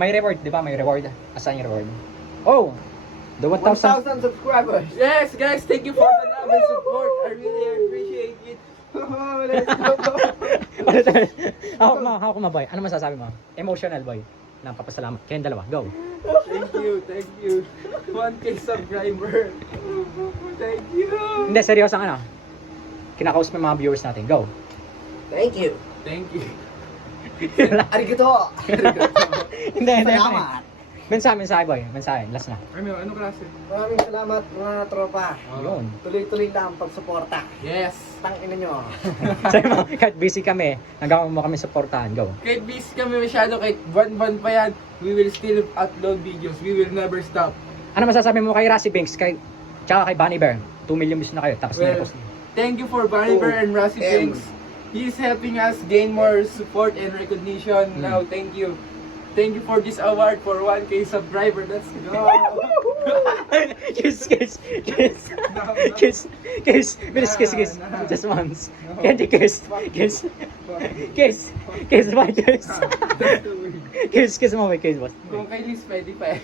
May reward, di ba? May reward. Asan yung reward? Oh! The 1,000. 1,000 subscribers. Yes, guys, thank you for the love and support. I really appreciate it. Let's go. Ako boy. Ano masasabi mo? Emotional boy. Napapasalamat. Kayong dalawa. Go. Thank you. 1K subscriber. Thank you. Hindi, seryoso ang ano. Kinakausap mo yung mga viewers natin. Go. Thank you. Thank you. Arigato. Hindi. Salamat. Mensahe boy. Mensahe. Last na. Romeo, ano klase? Maraming salamat mga tropa. Yun. Tuloy-tuloy lang ang pagsuporta. Yes. Tangina nyo. Sabi mo, kahit busy kami, nagawa mo kami supportahan. Go. Kahit busy kami masyado, kahit buwan-buwan pa yan, we will still upload videos. We will never stop. Ano masasabi mo kay Rassi Binks? Tsaka kay Bunny Bear? 2 million views na kayo. Tapos Well, na thank you for Bunny Bear and Rossi Pinks. He's helping us gain more support and recognition. Now, thank you. Thank you for this award for 1K subscriber. Let's go. Kiss. Bilis kiss. Just once. No. Candy kiss. Bye kiss. Kiss mo, kiss boss. Kung kay Liz, pwede pa eh.